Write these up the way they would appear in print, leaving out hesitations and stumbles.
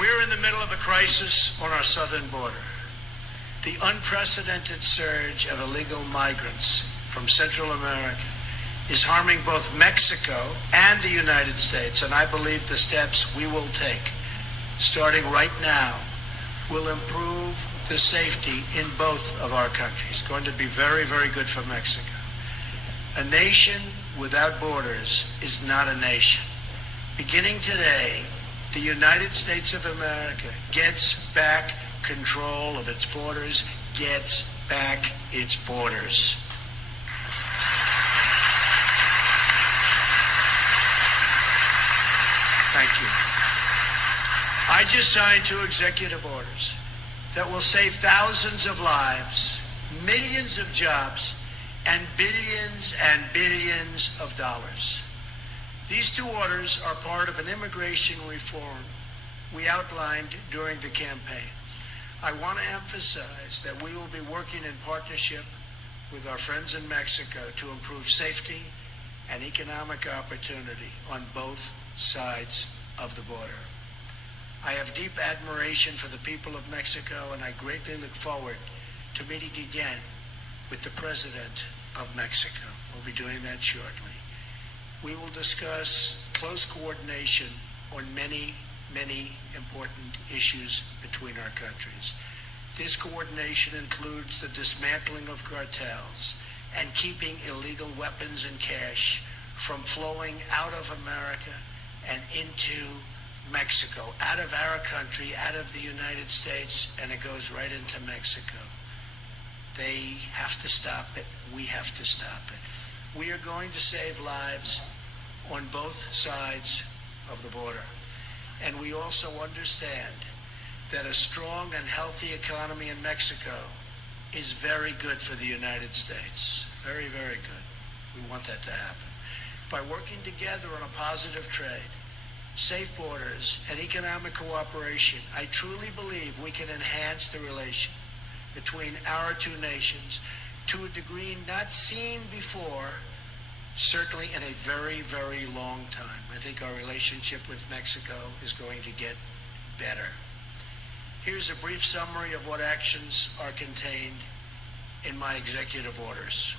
We're in the middle of a crisis on our southern border. The unprecedented surge of illegal migrants from Central America is harming both Mexico and the United States, and I believe the steps we will take, starting right now, will improve the safety in both of our countries. It's going to be very, very good for Mexico. A nation without borders is not a nation. Beginning today, the United States of America gets back control of its borders, gets back its borders. Thank you. I just signed 2 executive orders that will save thousands of lives, millions of jobs, and billions of dollars. These 2 orders are part of an immigration reform we outlined during the campaign. I want to emphasize that we will be working in partnership with our friends in Mexico to improve safety and economic opportunity on both sides of the border. I have deep admiration for the people of Mexico, and I greatly look forward to meeting again with the President of Mexico. We'll be doing that shortly. We will discuss close coordination on many important issues between our countries. This coordination includes the dismantling of cartels and keeping illegal weapons and cash from flowing out of America and into Mexico, out of our country, out of the United States, and it goes right into Mexico. They have to stop it. We have to stop it. We are going to save lives on both sides of the border. And we also understand that a strong and healthy economy in Mexico is very good for the United States. Very, very good. We want that to happen. By working together on a positive trade, safe borders, and economic cooperation, I truly believe we can enhance the relation between our 2 nations to a degree not seen before, certainly in a very, very long time. I think our relationship with Mexico is going to get better. Here's a brief summary of what actions are contained in my executive orders.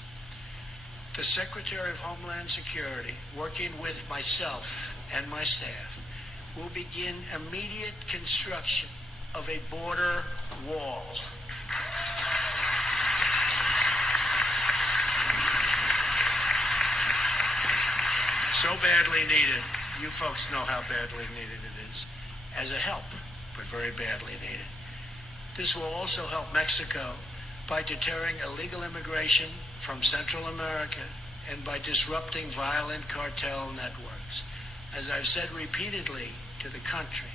The Secretary of Homeland Security, working with myself and my staff, will begin immediate construction of a border wall. So badly needed. You folks know how badly needed it is. As a help, but very badly needed. This will also help Mexico by deterring illegal immigration from Central America and by disrupting violent cartel networks. As I've said repeatedly to the country,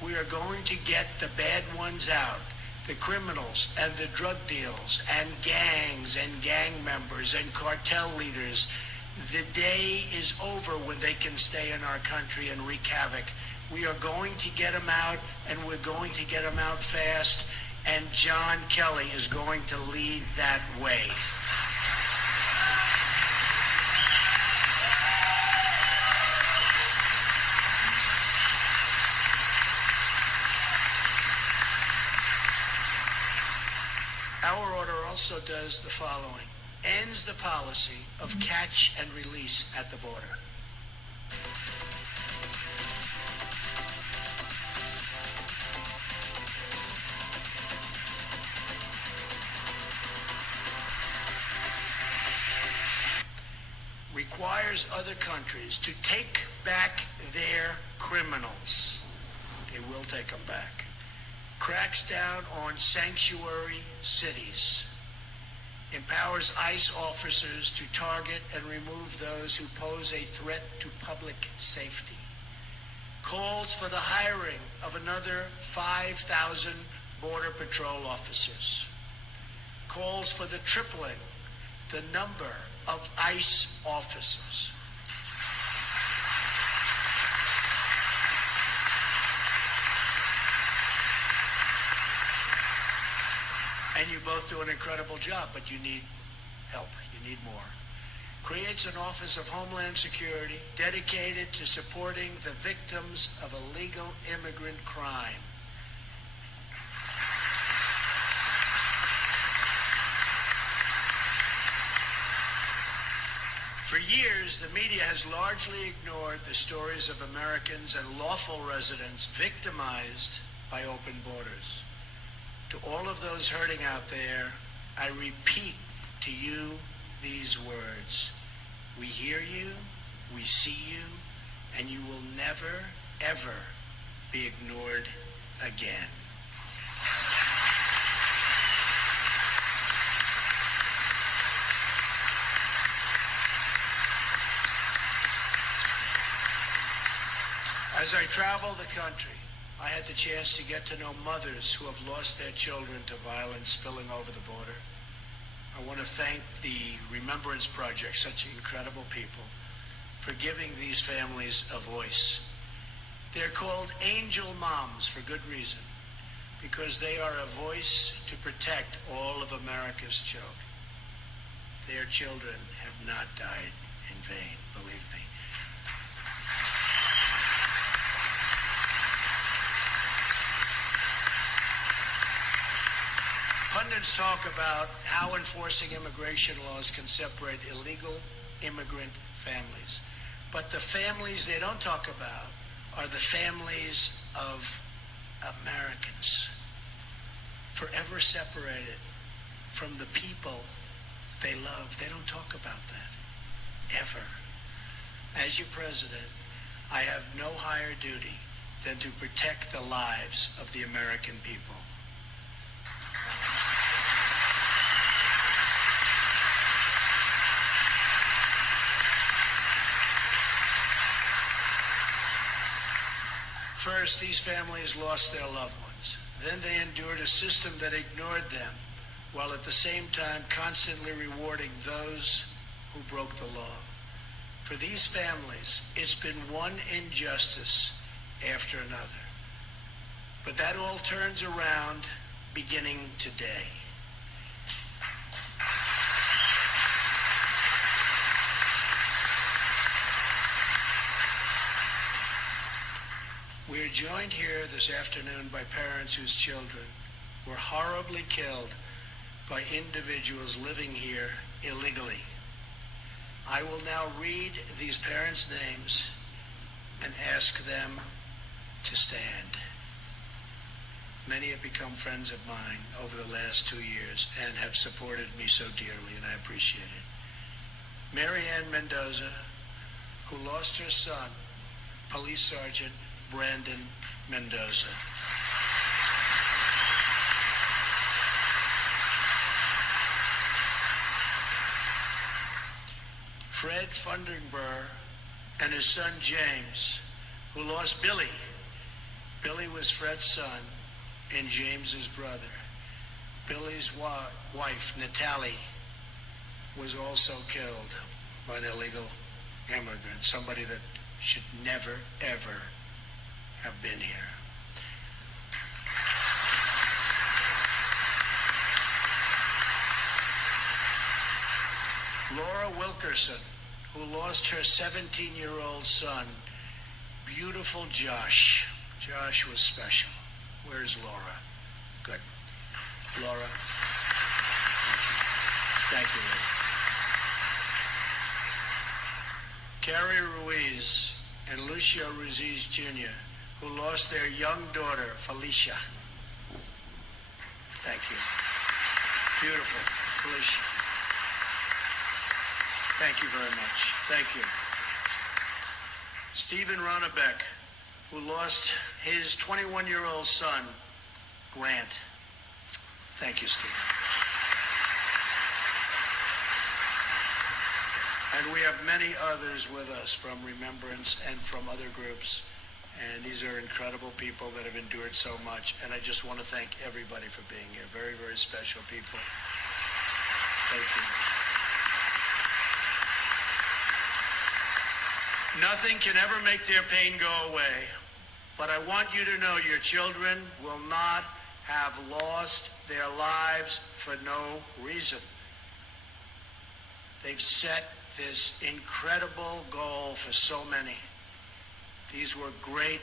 we are going to get the bad ones out, the criminals and the drug deals and gangs and gang members and cartel leaders. The day is over when they can stay in our country and wreak havoc. We are going to get them out, and we're going to get them out fast, and John Kelly is going to lead that way. Our order also does the following. Ends the policy of catch and release at the border. Requires other countries to take back their criminals. They will take them back. Cracks down on sanctuary cities. Empowers ICE officers to target and remove those who pose a threat to public safety. Calls for the hiring of another 5,000 Border Patrol officers. Calls for the tripling the number of ICE officers. And you both do an incredible job, but you need help. You need more. creates an Office of Homeland Security dedicated to supporting the victims of illegal immigrant crime. For years, the media has largely ignored the stories of Americans and lawful residents victimized by open borders. To all of those hurting out there, I repeat to you these words. We hear you, we see you, and you will never, ever be ignored again. As I travel the country, I had the chance to get to know mothers who have lost their children to violence spilling over the border. I want to thank the Remembrance Project, such incredible people, for giving these families a voice. They're called angel moms for good reason, because they are a voice to protect all of America's children. Their children have not died in vain, believe me. Pundits talk about how enforcing immigration laws can separate illegal immigrant families. But the families they don't talk about are the families of Americans, forever separated from the people they love. They don't talk about that, ever. As your president, I have no higher duty than to protect the lives of the American people. First, these families lost their loved ones. Then they endured a system that ignored them, while at the same time constantly rewarding those who broke the law. For these families, it's been one injustice after another. But that all turns around beginning today. We are joined here this afternoon by parents whose children were horribly killed by individuals living here illegally. I will now read these parents' names and ask them to stand. Many have become friends of mine over the last 2 years and have supported me so dearly, and I appreciate it. Mary Ann Mendoza, who lost her son, Police Sergeant Brandon Mendoza. Fred Funderburg and his son James, who lost Billy. Billy was Fred's son and James's brother. Billy's wife, Natalie, was also killed by an illegal immigrant, somebody that should never, ever have been here. Laura Wilkerson, who lost her 17-year-old son, beautiful Josh. Josh was special. Where's Laura? Good. Laura. Thank you. Carrie Ruiz and Lucio Ruiz Jr., who lost their young daughter, Felicia. Thank you. Beautiful, Felicia. Thank you very much. Thank you. Stephen Ronnebeck, who lost his 21-year-old son, Grant. Thank you, Stephen. And we have many others with us from Remembrance and from other groups. And these are incredible people that have endured so much. And I just want to thank everybody for being here. Very, very special people. Thank you. Nothing can ever make their pain go away. But I want you to know your children will not have lost their lives for no reason. They've set this incredible goal for so many. These were great